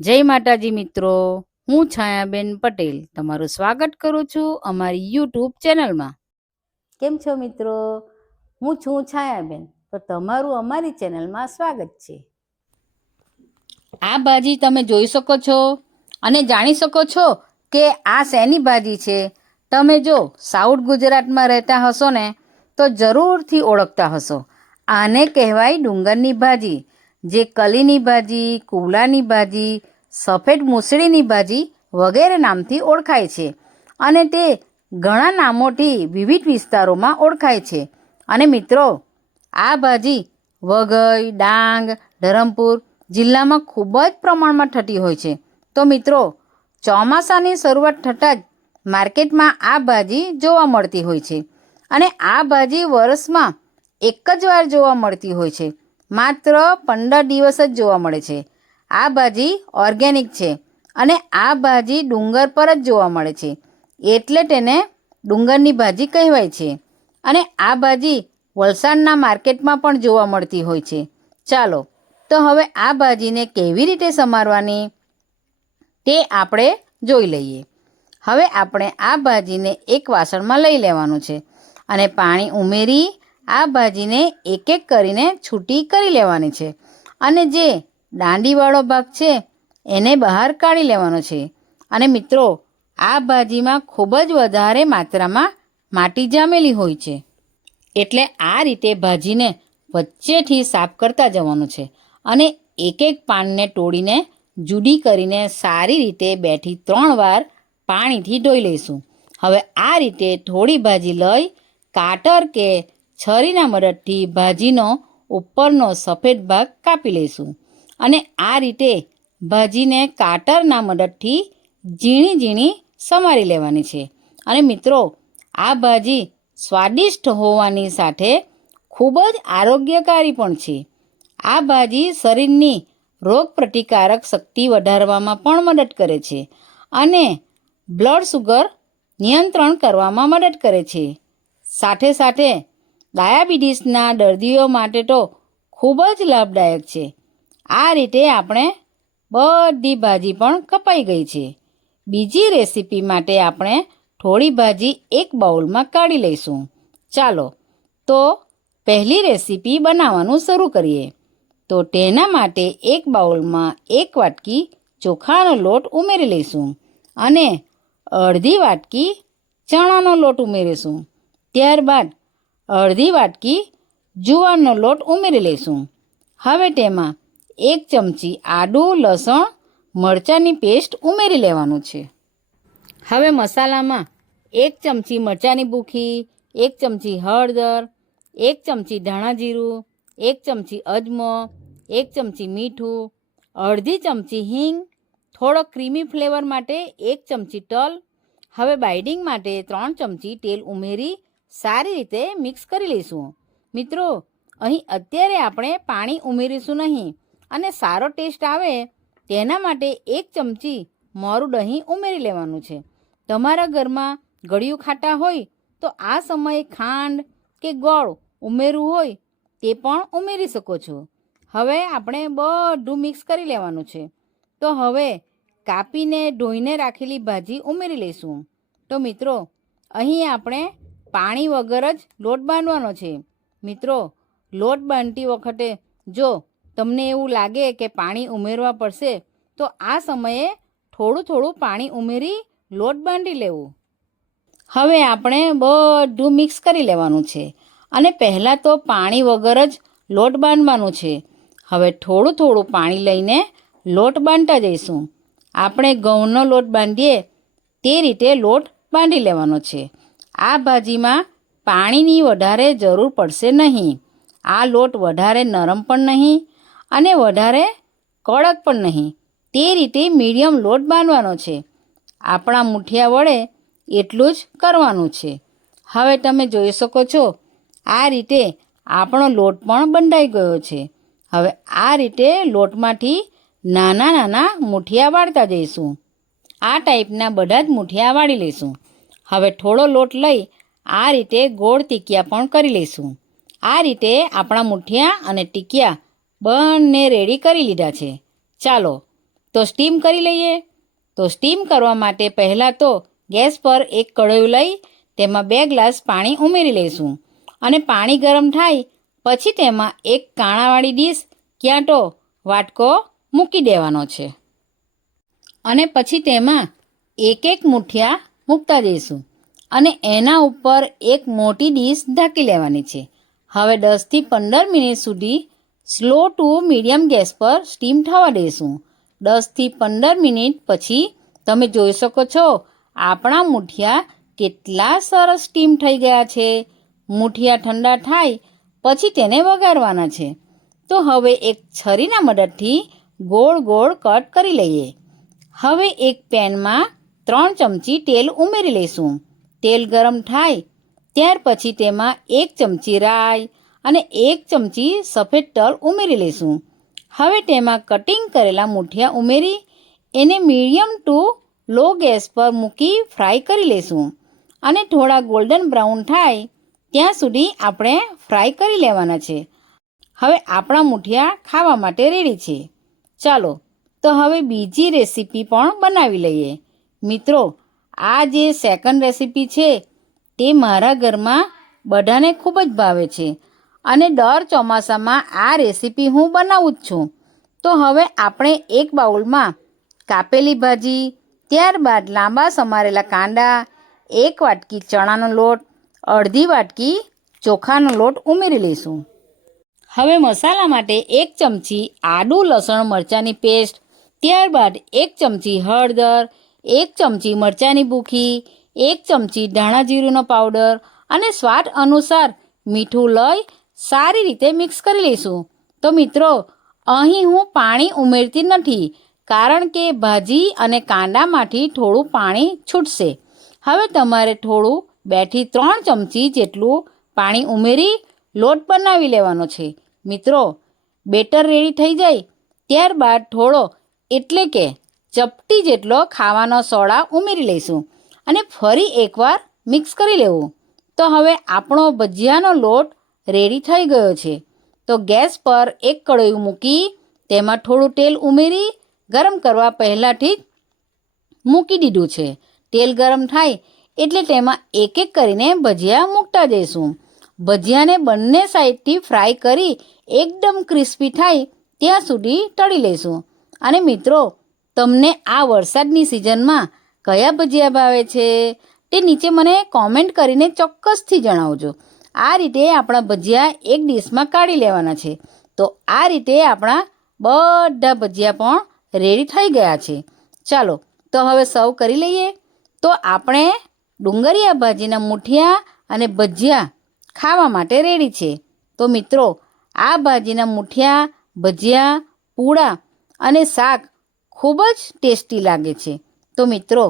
જય માતાજી મિત્રો, હું છાયાબેન પટેલ તમારું સ્વાગત કરું છું અમારી યુટ્યુબ ચેનલમાં. કેમ છો મિત્રો? હું છું છાયાબેન, તો તમારું અમારી ચેનલમાં સ્વાગત છે. આ ભાજી તમે જોઈ શકો છો અને જાણી શકો છો કે આ શેની ભાજી છે. તમે જો સાઉથ ગુજરાતમાં રહેતા હશો ને તો જરૂરથી ઓળખતા હશો. આને કહેવાય ડુંગરની ભાજી, જે કલીની ભાજી, કુવલાની ભાજી, સફેદ મૂસળીની ભાજી વગેરે નામથી ઓળખાય છે. અને તે ઘણા નામોથી વિવિધ વિસ્તારોમાં ઓળખાય છે. અને મિત્રો, આ ભાજી વઘઈ, ડાંગ, ધરમપુર જિલ્લામાં ખૂબ જ પ્રમાણમાં થતી હોય છે. તો મિત્રો, ચોમાસાની શરૂઆત થતાં જ માર્કેટમાં આ ભાજી જોવા મળતી હોય છે. અને આ ભાજી વર્ષમાં એક જ વાર જોવા મળતી હોય છે. માત્ર 15 દિવસ જ જોવા મળે છે. આ ભાજી ઓર્ગેનિક છે અને આ ભાજી ડુંગર પર જ જોવા મળે છે, એટલે તેને ડુંગરની ભાજી કહેવાય છે. અને આ ભાજી વલસાડના માર્કેટમાં પણ જોવા મળતી હોય છે. ચાલો તો હવે આ ભાજીને કેવી રીતે સમારવાની તે આપણે જોઈ લઈએ. હવે આપણે આ ભાજીને એક વાસણમાં લઈ લેવાનું છે અને પાણી ઉમેરી આ ભાજીને એક એક કરીને છૂટી કરી લેવાની છે. અને જે દાંડીવાળો ભાગ છે એને બહાર કાઢી લેવાનો છે. અને મિત્રો, આ ભાજીમાં ખૂબ જ વધારે માત્રામાં માટી જામેલી હોય છે, એટલે આ રીતે ભાજીને વચ્ચેથી સાફ કરતા જવાનું છે. અને એક એક પાનને તોડીને જુદી કરીને સારી રીતે 2 થી 3 વાર પાણીથી ધોઈ લઈશું. હવે આ રીતે થોડી ભાજી લઈ કાતર કે છરીના મદદથી ભાજીનો ઉપરનો સફેદ ભાગ કાપી લઈશું. અને આ રીતે ભાજીને કાતરના મદદથી ઝીણી ઝીણી સમારી લેવાની છે. અને મિત્રો, આ ભાજી સ્વાદિષ્ટ હોવાની સાથે ખૂબ જ આરોગ્યકારી પણ છે. આ ભાજી શરીરની રોગપ્રતિકારક શક્તિ વધારવામાં પણ મદદ કરે છે અને બ્લડ શુગર નિયંત્રણ કરવામાં મદદ કરે છે. સાથે સાથે ડાયાબિટીસના દર્દીઓ માટે તો ખૂબ જ લાભદાયક છે. આ રીતે આપણે બધી ભાજી પણ કપાઈ ગઈ છે. બીજી રેસીપી માટે આપણે થોડી ભાજી એક બાઉલમાં કાઢી લઈશું. ચાલો તો પહેલી રેસીપી બનાવવાનું શરૂ કરીએ. તો તેના માટે એક બાઉલમાં 1 વાટકી ચોખાનો લોટ ઉમેરી લઈશું અને અડધી વાટકી ચણાનો લોટ ઉમેરીશું. ત્યારબાદ અડધી વાટકી જુવારનો લોટ ઉમેરી લઈશું. હવે તેમાં 1 ચમચી આદું, લસણ, મરચાંની પેસ્ટ ઉમેરી લેવાનું છે. હવે મસાલામાં 1 ચમચી મરચાંની ભૂકી, 1 ચમચી હળદર, 1 ચમચી ધાણા જીરું, 1 ચમચી અજમો, 1 ચમચી મીઠું, અડધી ચમચી હિંગ, થોડો ક્રીમી ફ્લેવર માટે 1 ચમચી તલ. હવે બાઇડિંગ માટે 3 ચમચી તેલ ઉમેરી સારી રીતે મિક્સ કરી લઈશું. મિત્રો, અહીં અત્યારે આપણે પાણી ઉમેરીશું નહીં અને સારો ટેસ્ટ આવે તેના માટે 1 ચમચી મોરું દહીં ઉમેરી લેવાનું છે. તમારા ઘરમાં ગળ્યું ખાટા હોય તો આ સમયે ખાંડ કે ગોળ ઉમેરવું હોય તે પણ ઉમેરી શકો છો. હવે આપણે બધું મિક્સ કરી લેવાનું છે. તો હવે કાપીને ધોઈને રાખેલી ભાજી ઉમેરી લઈશું. તો મિત્રો, અહીં આપણે પાણી વગર જ લોટ બાંધવાનો છે. મિત્રો, લોટ બાંધતી વખતે જો તમને એવું લાગે કે પાણી ઉમેરવા પડશે તો આ સમયે થોડું થોડું પાણી ઉમેરી લોટ બાંધી લેવું. હવે આપણે બધું મિક્સ કરી લેવાનું છે અને પહેલાં તો પાણી વગર જ લોટ બાંધવાનું છે. હવે થોડું થોડું પાણી લઈને લોટ બાંધતા જઈશું. આપણે ઘઉંનો લોટ બાંધીએ તે રીતે લોટ બાંધી લેવાનો છે. આ ભાજીમાં પાણીની વધારે જરૂર પડશે નહીં. આ લોટ વધારે નરમ પણ નહીં અને વધારે કડક પણ નહીં. તે રીતે મીડિયમ લોટ બાંધવાનો છે. આપણા મુઠિયા વડે એટલું જ કરવાનું છે. હવે તમે જોઈ શકો છો આ રીતે આપણો લોટ પણ બંધાઈ ગયો છે. હવે આ રીતે લોટમાંથી નાના નાના મુઠિયા વાળતા જઈશું. આ ટાઈપના બધા જ મુઠિયા વાળી લઈશું. હવે થોડો લોટ લઈ આ રીતે ગોળ ટીકિયા પણ કરી લઈશું. આ રીતે આપણા મુઠિયા અને ટીકિયા બંને રેડી કરી લીધા છે. ચાલો તો સ્ટીમ કરી લઈએ. તો સ્ટીમ કરવા માટે પહેલાં તો ગેસ પર એક કઢાઈ લઈ તેમાં 2 ગ્લાસ પાણી ઉમેરી લઈશું અને પાણી ગરમ થાય પછી તેમાં એક કાણાવાળી ડીશ ક્યાં તો વાટકો મૂકી દેવાનો છે અને પછી તેમાં એક એક મુઠિયા મૂકતા જઈશું અને એના ઉપર એક મોટી ડીશ ઢાંકી લેવાની છે. હવે 10થી 15 મિનિટ સુધી સ્લો ટુ મીડિયમ ગેસ પર સ્ટીમ થવા દઈશું. 10થી 15 મિનિટ પછી તમે જોઈ શકો છો આપણા મુઠિયા કેટલા સરસ સ્ટીમ થઈ ગયા છે. મુઠિયા ઠંડા થાય પછી તેને વઘારવાના છે. તો હવે એક છરીના મદદથી ગોળ ગોળ કટ કરી લઈએ. હવે એક પેનમાં 3 ચમચી તેલ ઉમેરી લઈશું. તેલ ગરમ થાય ત્યાર પછી તેમાં 1 ચમચી રાઈ અને 1 ચમચી સફેદ તલ ઉમેરી લઈશું. હવે તેમાં કટિંગ કરેલા મુઠિયા ઉમેરી એને મીડિયમ ટુ લો ગેસ પર મૂકી ફ્રાય કરી લઈશું અને થોડા ગોલ્ડન બ્રાઉન થાય ત્યાં સુધી આપણે ફ્રાય કરી લેવાના છે. હવે આપણા મુઠિયા ખાવા માટે રેડી છે. ચાલો તો હવે બીજી રેસીપી પણ બનાવી લઈએ. મિત્રો, આ જે સેકન્ડ રેસીપી છે તે મારા ઘરમાં બધાને ખૂબ જ ભાવે છે અને દર ચોમાસામાં આ રેસીપી હું બનાવું જ છું. તો હવે આપણે એક બાઉલમાં કાપેલી ભાજી, ત્યારબાદ લાંબા સમારેલા કાંદા, 1 વાટકી ચણાનો લોટ, અડધી વાટકી ચોખાનો લોટ ઉમેરી લઈશું. હવે મસાલા માટે 1 ચમચી આદુ લસણ મરચાંની પેસ્ટ, ત્યારબાદ 1 ચમચી હળદર, 1 ચમચી મરચાંની ભૂખી, 1 ચમચી ધાણા જીરુંનો પાવડર અને સ્વાદ અનુસાર મીઠું લઈ સારી રીતે મિક્સ કરી લઈશું. તો મિત્રો, અહીં હું પાણી ઉમેરતી નથી કારણ કે ભાજી અને કાંદામાંથી થોડું પાણી છૂટશે. હવે તમારે થોડું 2 થી 3 ચમચી જેટલું પાણી ઉમેરી લોટ બનાવી લેવાનો છે. મિત્રો, બેટર રેડી થઈ જાય ત્યારબાદ થોડો એટલે કે ચપટી જેટલો ખાવાનો સોડા ઉમેરી લઈશું અને ફરી એકવાર મિક્સ કરી લેવું. તો હવે આપણો ભજીયાનો લોટ રેડી થઈ ગયો છે. તો ગેસ પર એક કઢાઈ મૂકી તેમાં થોડું તેલ ઉમેરી ગરમ કરવા પહેલાંથી જ મૂકી દીધું છે. તેલ ગરમ થાય એટલે તેમાં એક એક કરીને ભજીયા મૂકતા જઈશું. ભજીયાને બંને સાઈડથી ફ્રાય કરી એકદમ ક્રિસ્પી થાય ત્યાં સુધી તળી લઈશું. અને મિત્રો, તમને આ વરસાદની સિઝનમાં કયા ભજીયા ભાવે છે તે નીચે મને કોમેન્ટ કરીને ચોક્કસથી જણાવજો. આ રીતે આપણા ભજીયા એક ડીશમાં કાઢી લેવાના છે. તો આ રીતે આપણા બધા ભજીયા પણ રેડી થઈ ગયા છે. ચાલો તો હવે સર્વ કરી લઈએ. તો આપણે ડુંગળીયા ભાજીના મુઠિયા અને ભજીયા ખાવા માટે રેડી છે. તો મિત્રો, આ ભાજીના મુઠિયા, ભજીયા, પૂડા અને શાક ખૂબ જ ટેસ્ટી લાગે છે. તો મિત્રો,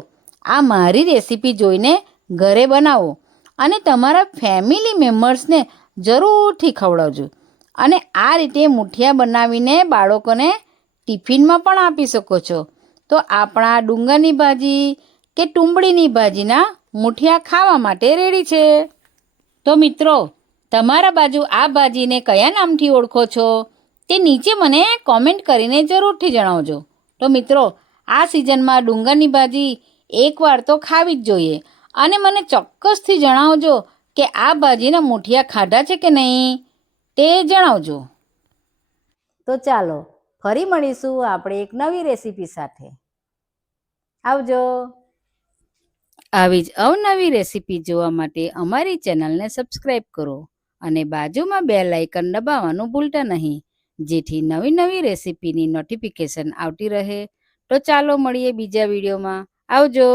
આ મારી રેસીપી જોઈને ઘરે બનાવો અને તમારા ફેમિલી મેમ્બર્સને જરૂરથી ખવડાવજો. અને આ રીતે મુઠિયા બનાવીને બાળકોને ટિફિનમાં પણ આપી શકો છો. તો આપણા ડુંગળની ભાજી કે ટુંબડીની ભાજીના મુઠિયા ખાવા માટે રેડી છે. તો મિત્રો, તમારા બાજુ આ ભાજીને કયા નામથી ઓળખો છો તે નીચે મને કોમેન્ટ કરીને જરૂરથી જણાવજો. તો મિત્રો, આ સિઝનમાં ડુંગળની ભાજી એકવાર તો ખાવી જ જોઈએ અને મને ચોક્કસથી જણાવજો કે આ ભાજીના મુઠિયા ખાધા છે કે નહીં તે જણાવજો. તો ચાલો ફરી મળીશું આપણે એક નવી રેસીપી સાથે. આવજો. આવી જ અવનવી રેસીપી જોવા માટે અમારી ચેનલને સબસ્ક્રાઈબ કરો અને બાજુમાં બેલ આઇકન દબાવવાનું ભૂલતા નહીં, જેથી નવી નવી રેસીપીની નોટિફિકેશન આવતી રહે. તો ચાલો મળીએ બીજા વિડીયોમાં. આવજો.